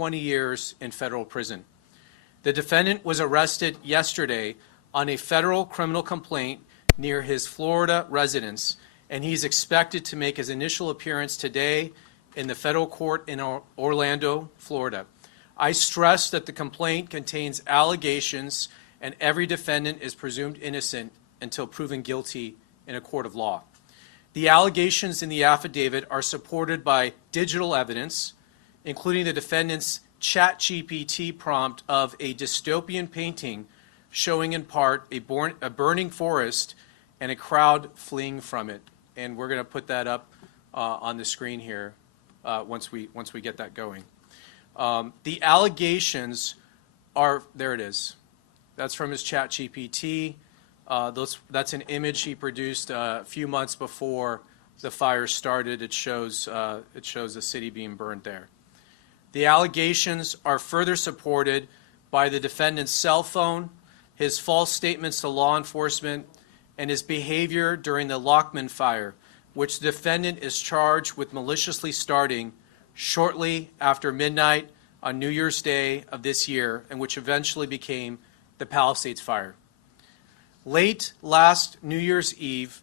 20 years in federal prison. The defendant was arrested yesterday on a federal criminal complaint near his Florida residence, and he's expected to make his initial appearance today in the federal court in Orlando, Florida. I stress that the complaint contains allegations, and every defendant is presumed innocent until proven guilty in a court of law. The allegations in the affidavit are supported by digital evidence, including the defendant's ChatGPT prompt of a dystopian painting showing in part a burning forest and a crowd fleeing from it. And we're going to put that up on the screen here once we get that going. The allegations are, there it is. That's from his ChatGPT. That's an image he produced a few months before the fire started. It shows the city being burned there. The allegations are further supported by the defendant's cell phone, his false statements to law enforcement, and his behavior during the Lockman fire, which the defendant is charged with maliciously starting shortly after midnight on New Year's Day of this year, and which eventually became the Palisades fire. Late last New Year's Eve,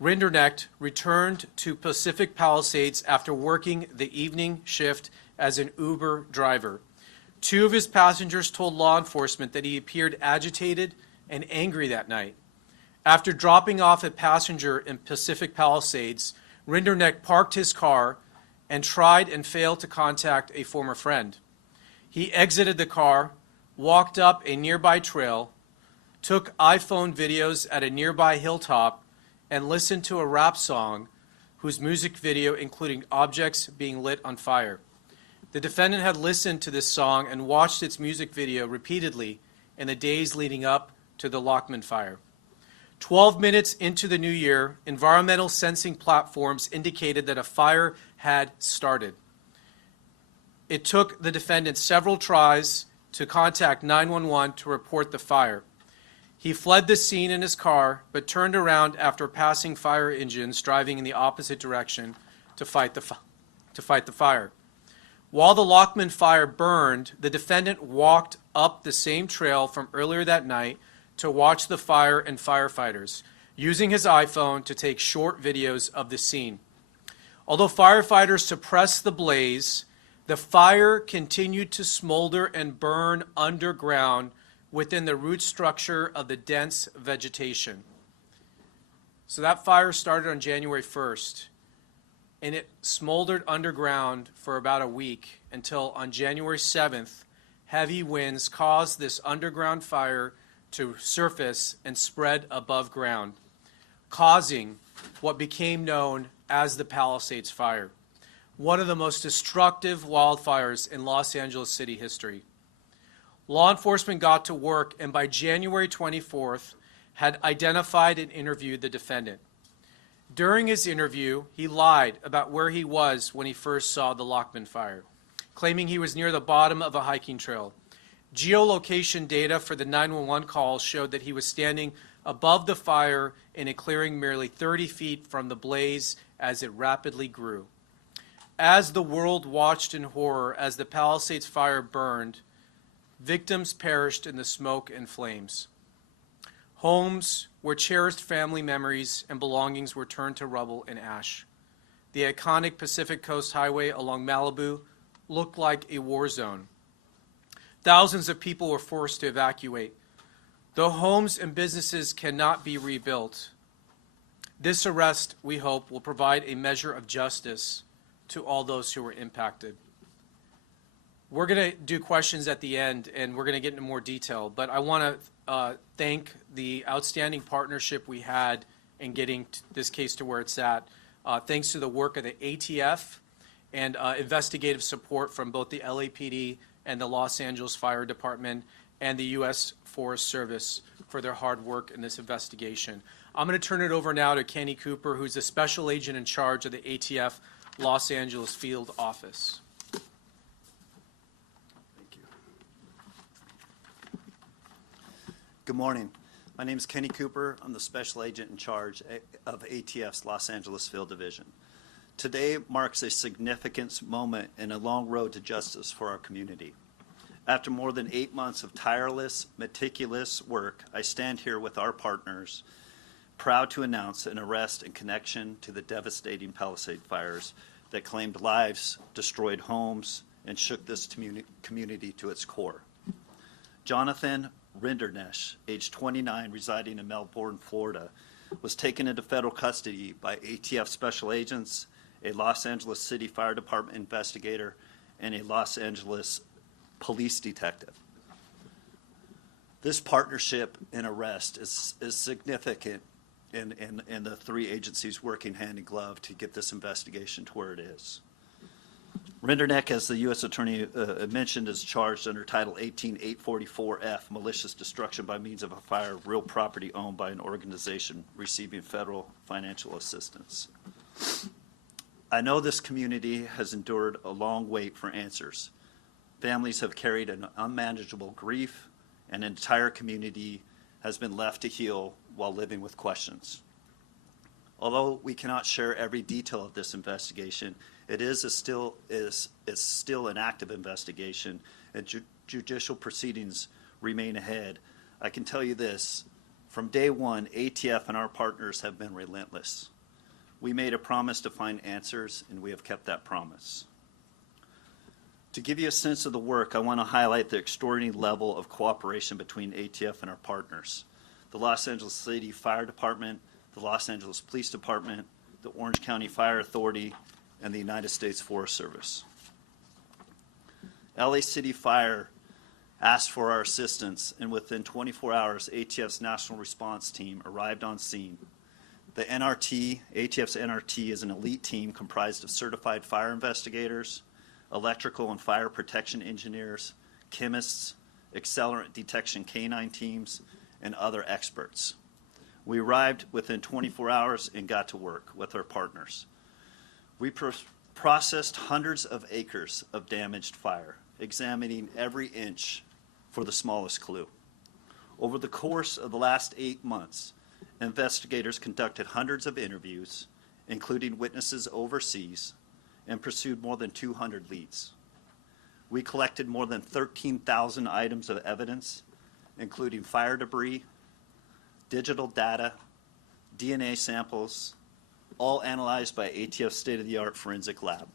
Rinderknecht returned to Pacific Palisades after working the evening shift as an Uber driver. Two of his passengers told law enforcement that he appeared agitated and angry that night. After dropping off a passenger in Pacific Palisades, Rinderknecht parked his car and tried and failed to contact a former friend. He exited the car, walked up a nearby trail, took iPhone videos at a nearby hilltop, and listened to a rap song whose music video included objects being lit on fire. The defendant had listened to this song and watched its music video repeatedly in the days leading up to the Lockman fire. 12 minutes into the new year, environmental sensing platforms indicated that a fire had started. It took the defendant several tries to contact 911 to report the fire. He fled the scene in his car, but turned around after passing fire engines driving in the opposite direction to fight the fire. While the Lockman fire burned, the defendant walked up the same trail from earlier that night to watch the fire and firefighters, using his iPhone to take short videos of the scene. Although firefighters suppressed the blaze, the fire continued to smolder and burn underground within the root structure of the dense vegetation. So that fire started on January 1st, and it smoldered underground for about a week until on January 7th, heavy winds caused this underground fire to surface and spread above ground, causing what became known as the Palisades Fire, one of the most destructive wildfires in Los Angeles City history. Law enforcement got to work, and by January 24th, had identified and interviewed the defendant. During his interview, he lied about where he was when he first saw the Lockman fire, claiming he was near the bottom of a hiking trail. Geolocation data for the 911 calls showed that he was standing above the fire in a clearing merely 30 feet from the blaze as it rapidly grew. As the world watched in horror as the Palisades fire burned, victims perished in the smoke and flames. Homes where cherished family memories and belongings were turned to rubble and ash. The iconic Pacific Coast Highway along Malibu looked like a war zone. Thousands of people were forced to evacuate. Though homes and businesses cannot be rebuilt, this arrest, we hope, will provide a measure of justice to all those who were impacted. We're going to do questions at the end, and we're going to get into more detail, but I want to thank the outstanding partnership we had in getting this case to where it's at, thanks to the work of the ATF and investigative support from both the LAPD and the Los Angeles Fire Department and the U.S. Forest Service for their hard work in this investigation. I'm going to turn it over now to Kenny Cooper, who's the special agent in charge of the ATF Los Angeles Field Office. Good morning. My name is Kenny Cooper. I'm the special agent in charge of ATF's Los Angeles Field Division. Today marks a significant moment in a long road to justice for our community. After more than 8 months of tireless, meticulous work, I stand here with our partners, proud to announce an arrest in connection to the devastating Palisades fires that claimed lives, destroyed homes, and shook this community to its core. Jonathan Rindernesh, age 29, residing in Melbourne, Florida, was taken into federal custody by ATF special agents, a Los Angeles City Fire Department investigator, and a Los Angeles police detective. This partnership and arrest is significant in the three agencies working hand in glove to get this investigation to where it is. Rinderneck, as the U.S. Attorney mentioned, is charged under Title 18-844F, malicious destruction by means of a fire of real property owned by an organization receiving federal financial assistance. I know this community has endured a long wait for answers. Families have carried an unmanageable grief, and an entire community has been left to heal while living with questions. Although we cannot share every detail of this investigation, it is still an active investigation, and judicial proceedings remain ahead. I can tell you this, from day one, ATF and our partners have been relentless. We made a promise to find answers, and we have kept that promise. To give you a sense of the work, I want to highlight the extraordinary level of cooperation between ATF and our partners. The Los Angeles City Fire Department, the Los Angeles Police Department, the Orange County Fire Authority, and the United States Forest Service. LA City Fire asked for our assistance, and within 24 hours, ATF's National Response Team arrived on scene. The NRT, ATF's NRT, is an elite team comprised of certified fire investigators, electrical and fire protection engineers, chemists, accelerant detection canine teams, and other experts. We arrived within 24 hours and got to work with our partners. We processed hundreds of acres of damaged fire, examining every inch for the smallest clue. Over the course of the last 8 months, investigators conducted hundreds of interviews, including witnesses overseas, and pursued more than 200 leads. We collected more than 13,000 items of evidence, including fire debris, digital data, DNA samples, all analyzed by ATF's state-of-the-art forensic lab.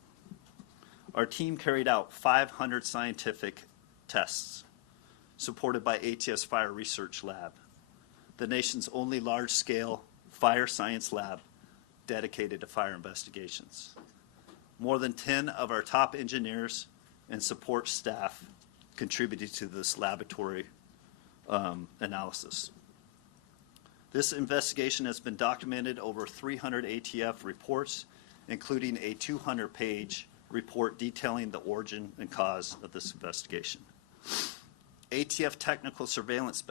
Our team carried out 500 scientific tests, supported by ATF's Fire Research Lab, the nation's only large-scale fire science lab dedicated to fire investigations. More than 10 of our top engineers and support staff contributed to this laboratory analysis. This investigation has been documented over 300 ATF reports, including a 200-page report detailing the origin and cause of this investigation. ATF technical surveillance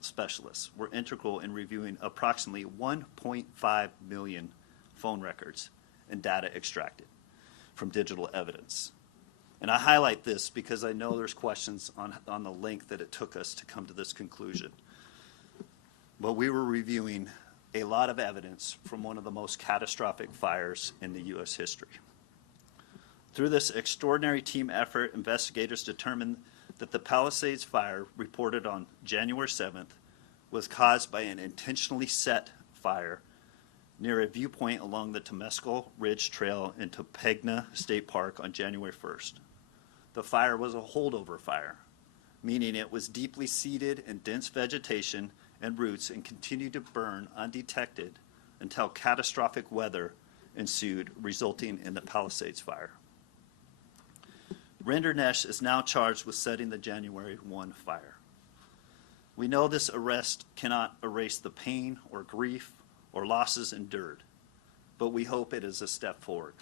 specialists were integral in reviewing approximately 1.5 million phone records and data extracted from digital evidence. And I highlight this because I know there's questions on the length that it took us to come to this conclusion. But we were reviewing a lot of evidence from one of the most catastrophic fires in the U.S. history. Through this extraordinary team effort, investigators determined that the Palisades fire, reported on January 7th, was caused by an intentionally set fire near a viewpoint along the Temescal Ridge Trail in Topanga State Park on January 1st. The fire was a holdover fire, meaning it was deeply seated in dense vegetation and roots and continued to burn undetected until catastrophic weather ensued, resulting in the Palisades fire. Rindernesh is now charged with setting the January 1 fire. We know this arrest cannot erase the pain or grief or losses endured, but we hope it is a step forward.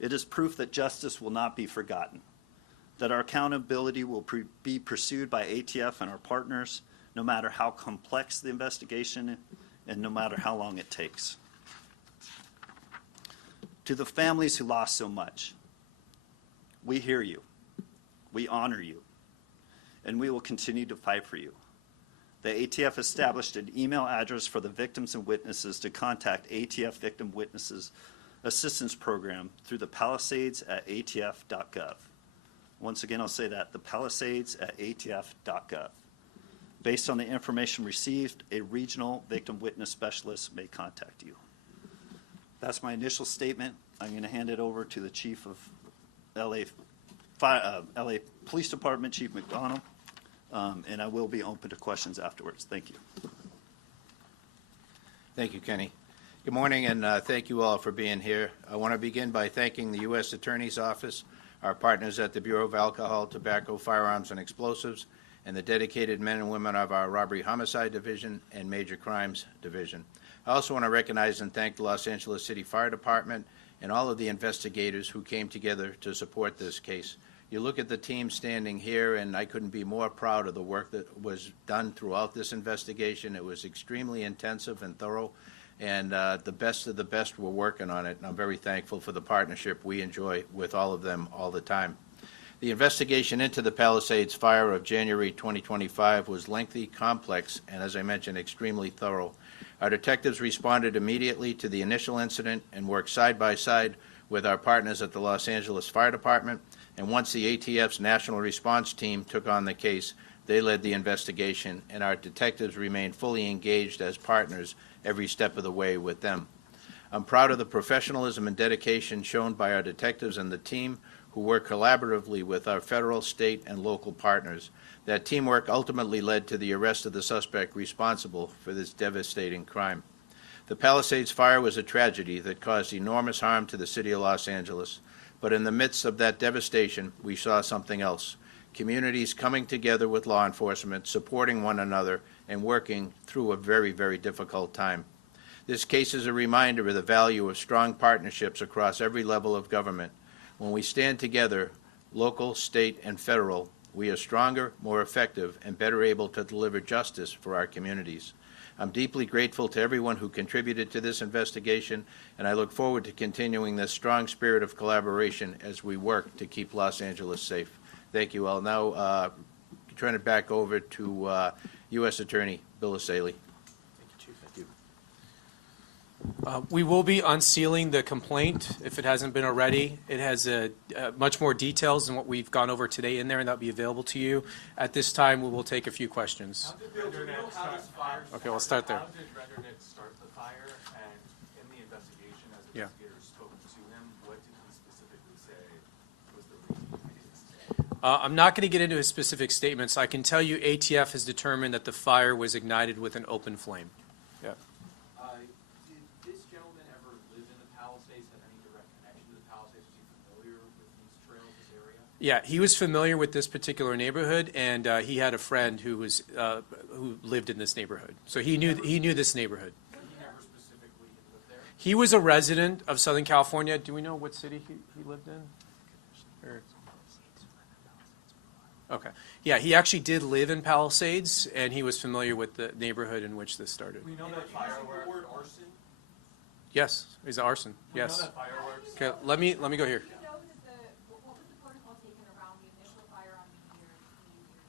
It is proof that justice will not be forgotten, that our accountability will be pursued by ATF and our partners, no matter how complex the investigation and no matter how long it takes. To the families who lost so much, we hear you, we honor you, and we will continue to fight for you. The ATF established an email address for the victims and witnesses to contact ATF victim witnesses assistance program through the Palisades at atf.gov. Once again, I'll say that, the Palisades at atf.gov. Based on the information received, a regional victim witness specialist may contact you. That's my initial statement. I'm going to hand it over to the Chief of LA Police Department, Chief McDonald, and I will be open to questions afterwards. Thank you. Thank you, Kenny. Good morning, and thank you all for being here. I want to begin by thanking the U.S. Attorney's Office, our partners at the Bureau of Alcohol, Tobacco, Firearms, and Explosives, and the dedicated men and women of our Robbery Homicide Division and Major Crimes Division. I also want to recognize and thank the Los Angeles City Fire Department and all of the investigators who came together to support this case. You look at the team standing here, and I couldn't be more proud of the work that was done throughout this investigation. It was extremely intensive and thorough, and the best of the best were working on it, and I'm very thankful for the partnership we enjoy with all of them all the time. The investigation into the Palisades fire of January 2025 was lengthy, complex, and as I mentioned, extremely thorough. Our detectives responded immediately to the initial incident and worked side by side with our partners at the Los Angeles Fire Department, and once the ATF's National Response Team took on the case, they led the investigation, and our detectives remained fully engaged as partners every step of the way with them. I'm proud of the professionalism and dedication shown by our detectives and the team who work collaboratively with our federal, state, and local partners. That teamwork ultimately led to the arrest of the suspect responsible for this devastating crime. The Palisades fire was a tragedy that caused enormous harm to the city of Los Angeles, but in the midst of that devastation, we saw something else. Communities coming together with law enforcement, supporting one another, and working through a very, very difficult time. This case is a reminder of the value of strong partnerships across every level of government. When we stand together, local, state, and federal, we are stronger, more effective, and better able to deliver justice for our communities. I'm deeply grateful to everyone who contributed to this investigation, and I look forward to continuing this strong spirit of collaboration as we work to keep Los Angeles safe. Thank you. I'll now turn it back over to U.S. Attorney Bill Asaley. We will be unsealing the complaint if it hasn't been already. It has much more details than what we've gone over today in there, and that'll be available to you. At this time, we will take a few questions. Okay, we'll start there. How did Rendernet start the fire? And in the investigation, as investigators spoke to him, what did he specifically say was the reason he didn't say? I'm not going to get into his specific statements. I can tell you ATF has determined that the fire was ignited with an open flame. Yeah. Did this gentleman ever live in the Palisades, have any direct connection to the Palisades? Was he familiar with these trails, this area? Yeah, he was familiar with this particular neighborhood, and he had a friend who lived in this neighborhood. So he knew this neighborhood. He never specifically lived there? He was a resident of Southern California. Do we know what city he lived in? Okay. Yeah, he actually did live in Palisades, and he was familiar with the neighborhood in which this started. We know that fireworks. The word arson? Yes, he's arson. Yes. We know that fireworks. Okay, let me go here. What was the protocol taken around the initial fire on New Year's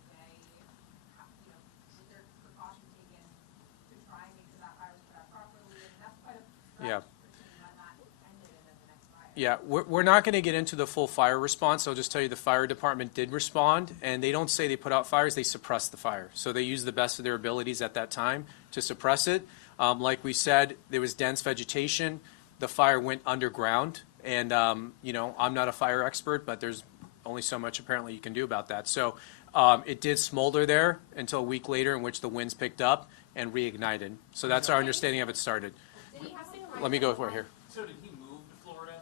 Day? Was there precaution taken to try and make sure that fire was put out properly? And that's quite a Yeah. when that ended and then the next fire. Yeah, we're not going to get into the full fire response. I'll just tell you the fire department did respond, and they don't say they put out fires, they suppress the fire. So they use the best of their abilities at that time to suppress it. Like we said, there was dense vegetation. The fire went underground, and I'm not a fire expert, but there's only so much apparently you can do about that. So it did smolder there until a week later, in which the winds picked up and reignited. So that's our understanding of it started. Did he have to Let me go for it here. So did he move to Florida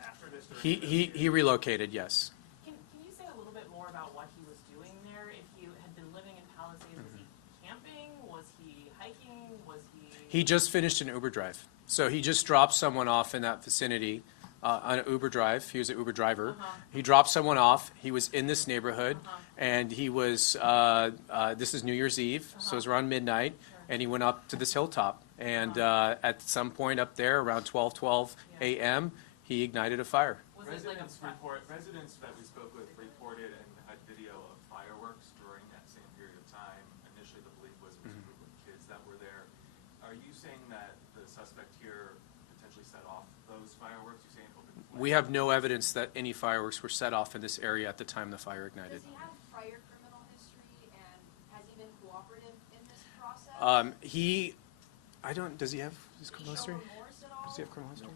after this? He relocated, yes. Can you say a little bit more about what he was doing there? If you had been living in Palisades, was he camping? Was he hiking? Was he? He just finished an Uber drive. So he just dropped someone off in that vicinity on an Uber drive. He was an Uber driver. He dropped someone off. He was in this neighborhood, and he was, this is New Year's Eve, so it was around midnight, and he went up to this hilltop. And at some point up there, around 12 a.m., he ignited a fire. Was it like a Residents that we spoke with reported and had video of fireworks during that same period of time. Initially, the belief was it was a group of kids that were there. Are you saying that the suspect here potentially set off those fireworks? You're saying open flame? We have no evidence that any fireworks were set off in this area at the time the fire ignited. Does he have prior criminal history, and has he been cooperative in this process? Does he have his criminal Does he history? show remorse at all? Does he have criminal history?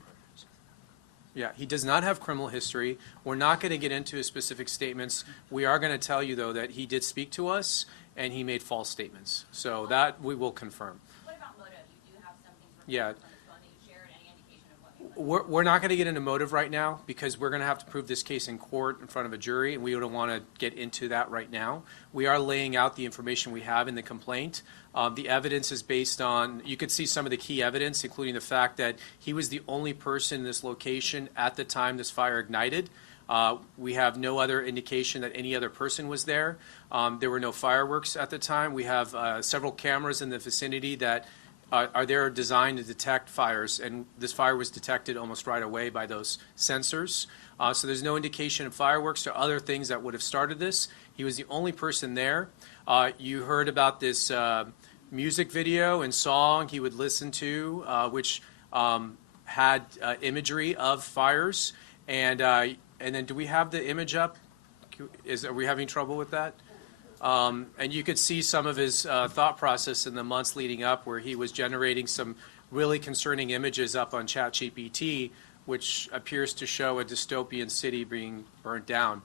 Yeah, he does not have criminal history. We're not going to get into his specific statements. We are going to tell you, though, that he did speak to us and he made false statements. So that we will confirm. What about motive? You do have some things Yeah. recorded from his phone that you shared. Any indication of what he was? We're not going to get into motive right now because we're going to have to prove this case in court in front of a jury, and we don't want to get into that right now. We are laying out the information we have in the complaint. The evidence is based on, you could see some of the key evidence, including the fact that he was the only person in this location at the time this fire ignited. We have no other indication that any other person was there. There were no fireworks at the time. We have several cameras in the vicinity that are there designed to detect fires, and this fire was detected almost right away by those sensors. So there's no indication of fireworks or other things that would have started this. He was the only person there. You heard about this music video and song he would listen to, which had imagery of fires. And then do we have the image up? Are we having trouble with that? And you could see some of his thought process in the months leading up where he was generating some really concerning images up on ChatGPT, which appears to show a dystopian city being burnt down.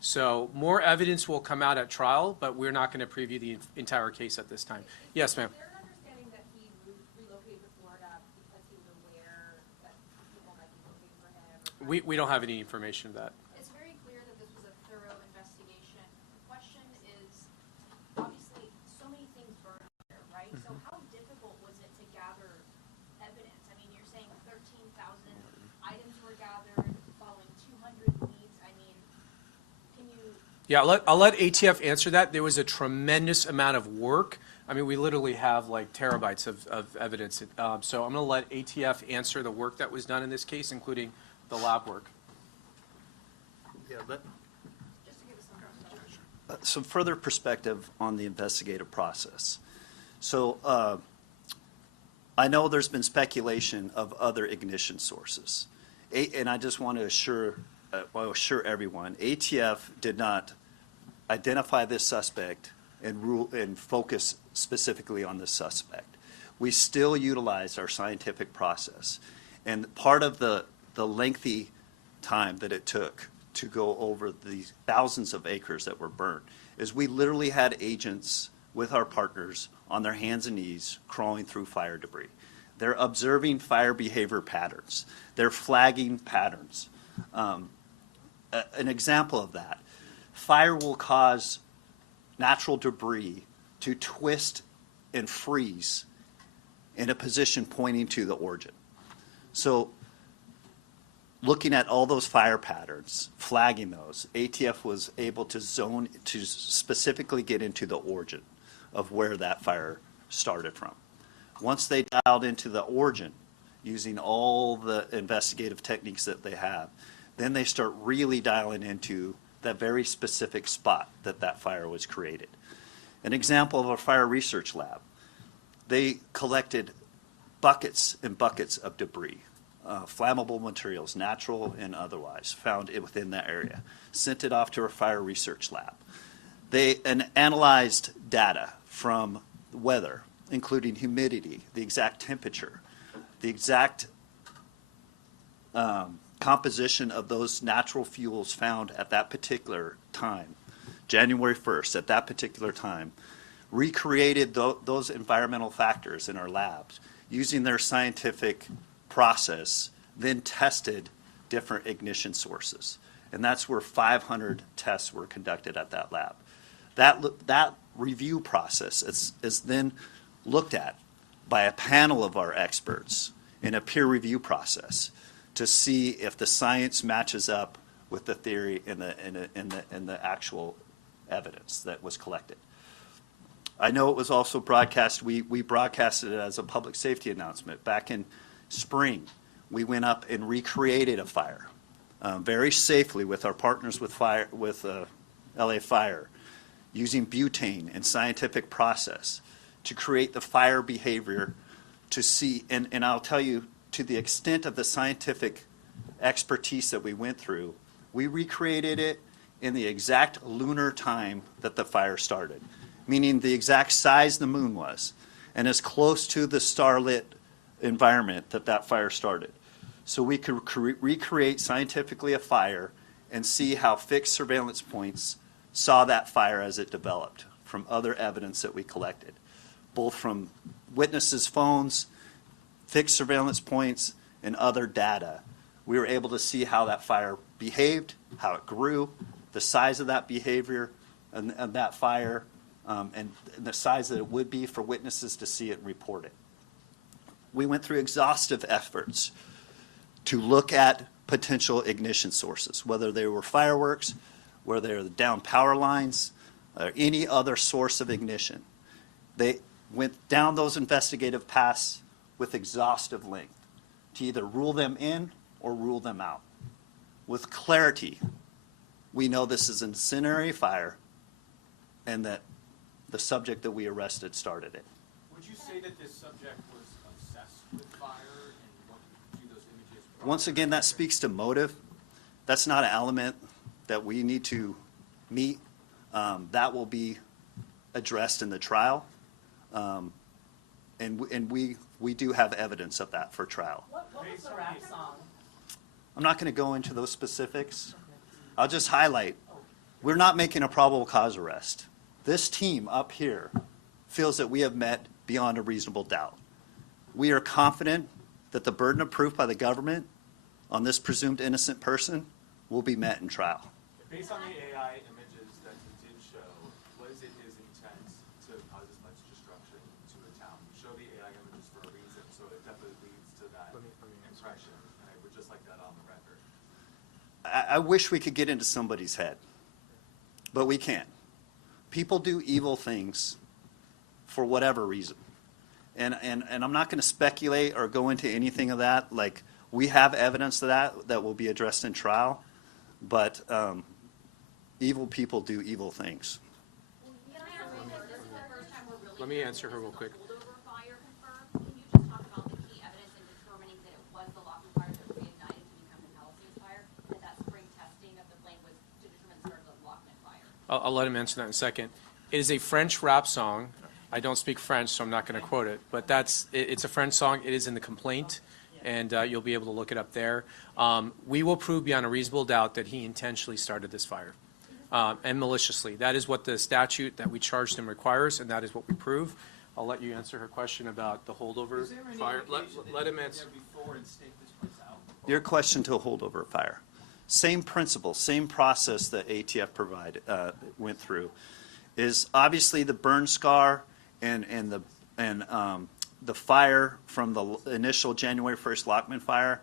So more evidence will come out at trial, but we're not going to preview the entire case at this time. Yes, ma'am. Is there an understanding that he relocated to Florida because he was aware that people might be looking for him? We don't have any information of that. It's very clear that this was a thorough investigation. The question is, obviously, so many things burn up there, right? So how difficult was it to gather evidence? I mean, you're saying 13,000 items were gathered following 200 leads. I mean, can you... Yeah, I'll let ATF answer that. There was a tremendous amount of work. I mean, we literally have like terabytes of evidence. So I'm going to let ATF answer the work that was done in this case, including the lab work. Yeah, Just to give us some perspective. some further perspective on the investigative process. So I know there's been speculation of other ignition sources. And I just want to assure everyone, ATF did not identify this suspect and focus specifically on this suspect. We still utilize our scientific process. And part of the lengthy time that it took to go over the thousands of acres that were burnt is we literally had agents with our partners on their hands and knees crawling through fire debris. They're observing fire behavior patterns. They're flagging patterns. An example of that, fire will cause natural debris to twist and freeze in a position pointing to the origin. So looking at all those fire patterns, flagging those, ATF was able to zone, to specifically get into the origin of where that fire started from. Once they dialed into the origin, using all the investigative techniques that they have, then they start really dialing into that very specific spot that fire was created. An example of a fire research lab, they collected buckets and buckets of debris, flammable materials, natural and otherwise, found within that area, sent it off to a fire research lab. They analyzed data from weather, including humidity, the exact temperature, the exact composition of those natural fuels found at that particular time, January 1st, at that particular time, recreated those environmental factors in our labs using their scientific process, then tested different ignition sources. And that's where 500 tests were conducted at that lab. That review process is then looked at by a panel of our experts in a peer review process to see if the science matches up with the theory and the actual evidence that was collected. I know it was also broadcast, we broadcasted it as a public safety announcement. Back in spring, we went up and recreated a fire very safely with our partners with LA Fire, using butane and scientific process to create the fire behavior to see, and I'll tell you, to the extent of the scientific expertise that we went through, we recreated it in the exact lunar time that the fire started, meaning the exact size the moon was, and as close to the starlit environment that that fire started. So we could recreate scientifically a fire and see how fixed surveillance points saw that fire as it developed from other evidence that we collected, both from witnesses' phones, fixed surveillance points, and other data. We were able to see how that fire behaved, how it grew, the size of that behavior and that fire, and the size that it would be for witnesses to see it and report it. We went through exhaustive efforts to look at potential ignition sources, whether they were fireworks, whether they were down power lines, or any other source of ignition. They went down those investigative paths with exhaustive length to either rule them in or rule them out. With clarity, we know this is an incendiary fire and that the subject that we arrested started it. Would you say that this subject was obsessed with fire and wanted to do those images? Once again, that speaks to motive. That's not an element that we need to meet. That will be addressed in the trial. And we do have evidence of that for trial. What was the rap song? I'm not going to go into those specifics. I'll just highlight, we're not making a probable cause arrest. This team up here feels that we have met beyond a reasonable doubt. We are confident that the burden of proof by the government on this presumed innocent person will be met in trial. Based on the AI images that he did show, was it his intent to cause as much destruction to a town? You show the AI images for a reason, so it definitely leads to that impression, and I would just like that on the record. I wish we could get into somebody's head, but we can't. People do evil things for whatever reason. And I'm not going to speculate or go into anything of that. Like, we have evidence of that will be addressed in trial, but evil people do evil things. Can I ask you this is the first time we're really. Let me answer her real quick. Holdover fire confirmed. Can you just talk about the key evidence in determining that it was the Lockwood fire that reignited to become the Palisades fire, and that spring testing of the flame was to determine the start of the Lockman fire? I'll let him answer that in a second. It is a French rap song. I don't speak French, so I'm not going to quote it. But it's a French song. It is in the complaint, and you'll be able to look it up there. We will prove beyond a reasonable doubt that he intentionally started this fire, and maliciously. That is what the statute that we charged him requires, and that is what we prove. I'll let you answer her question about the holdover fire. Let him answer. Your question to a holdover fire. Same principle, same process that ATF went through, is obviously the burn scar and the fire from the initial January 1st Lockman fire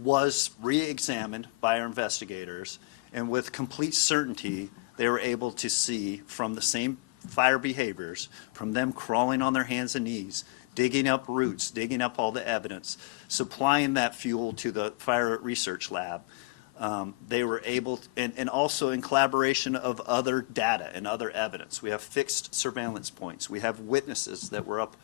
was re-examined by our investigators, and with complete certainty, they were able to see from the same fire behaviors, from them crawling on their hands and knees, digging up roots, digging up all the evidence, supplying that fuel to the fire research lab. They were able, and also in collaboration of other data and other evidence. We have fixed surveillance points. We have witnesses that were up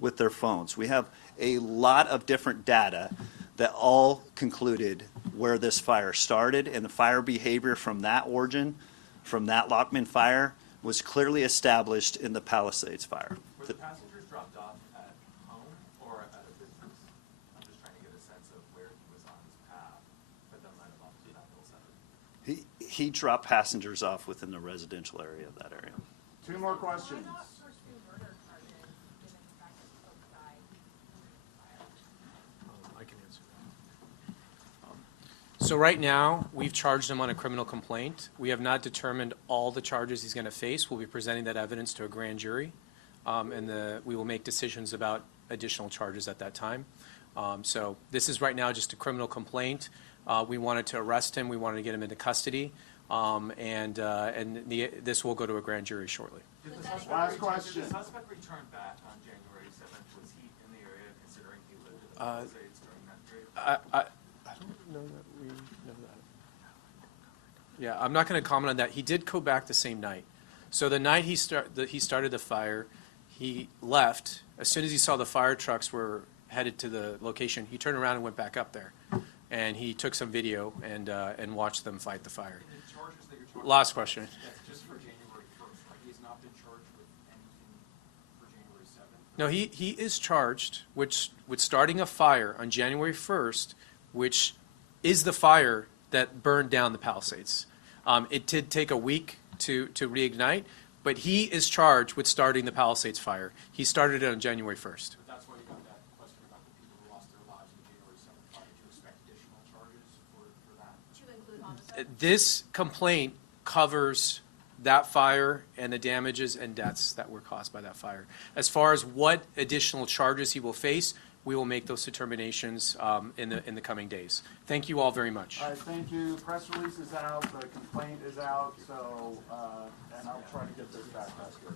with their phones. We have a lot of different data that all concluded where this fire started, and the fire behavior from that origin, from that Lockman fire, was clearly established in the Palisades fire. Were the passengers dropped off at home or at a business? I'm just trying to get a sense of where he was on his path that then led him up to that hillside. He dropped passengers off within the residential area of that area. Two more questions. Why not pursue murder charges, given the fact that folks died in the fire? I can answer that. So right now, we've charged him on a criminal complaint. We have not determined all the charges he's going to face. We'll be presenting that evidence to a grand jury, and we will make decisions about additional charges at that time. So this is right now just a criminal complaint. We wanted to arrest him. We wanted to get him into custody, this will go to a grand jury shortly. Last question. Did the suspect return back on January 7th? Was he in the area considering he lived in the Palisades during that period? I don't know that we know that. Yeah, I'm not going to comment on that. He did go back the same night. So the night he started the fire, he left. As soon as he saw the fire trucks were headed to the location, he turned around and went back up there. And he took some video and watched them fight the fire. The charges that you're talking Last question. That's just for January 1st, right? He has not been charged with anything for January 7th? No, he is charged with starting a fire on January 1st, which is the fire that burned down the Palisades. It did take a week to reignite, but he is charged with starting the Palisades fire. He started it on January 1st. But that's why you got that question about the people who lost their lives in the January 7th fire. Do you expect additional charges for that? To include homicide? This complaint covers that fire and the damages and deaths that were caused by that fire. As far as what additional charges he will face, we will make those determinations in the coming days. Thank you all very much. All right, thank you. Press release is out, the complaint is out, so, and I'll try to get this back after.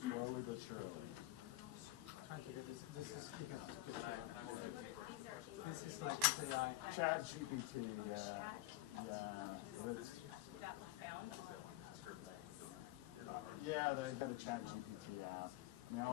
Slowly but surely. This is like his AI. Chat GPT, yeah, it's, That was found on. yeah, they got a Chat GPT app.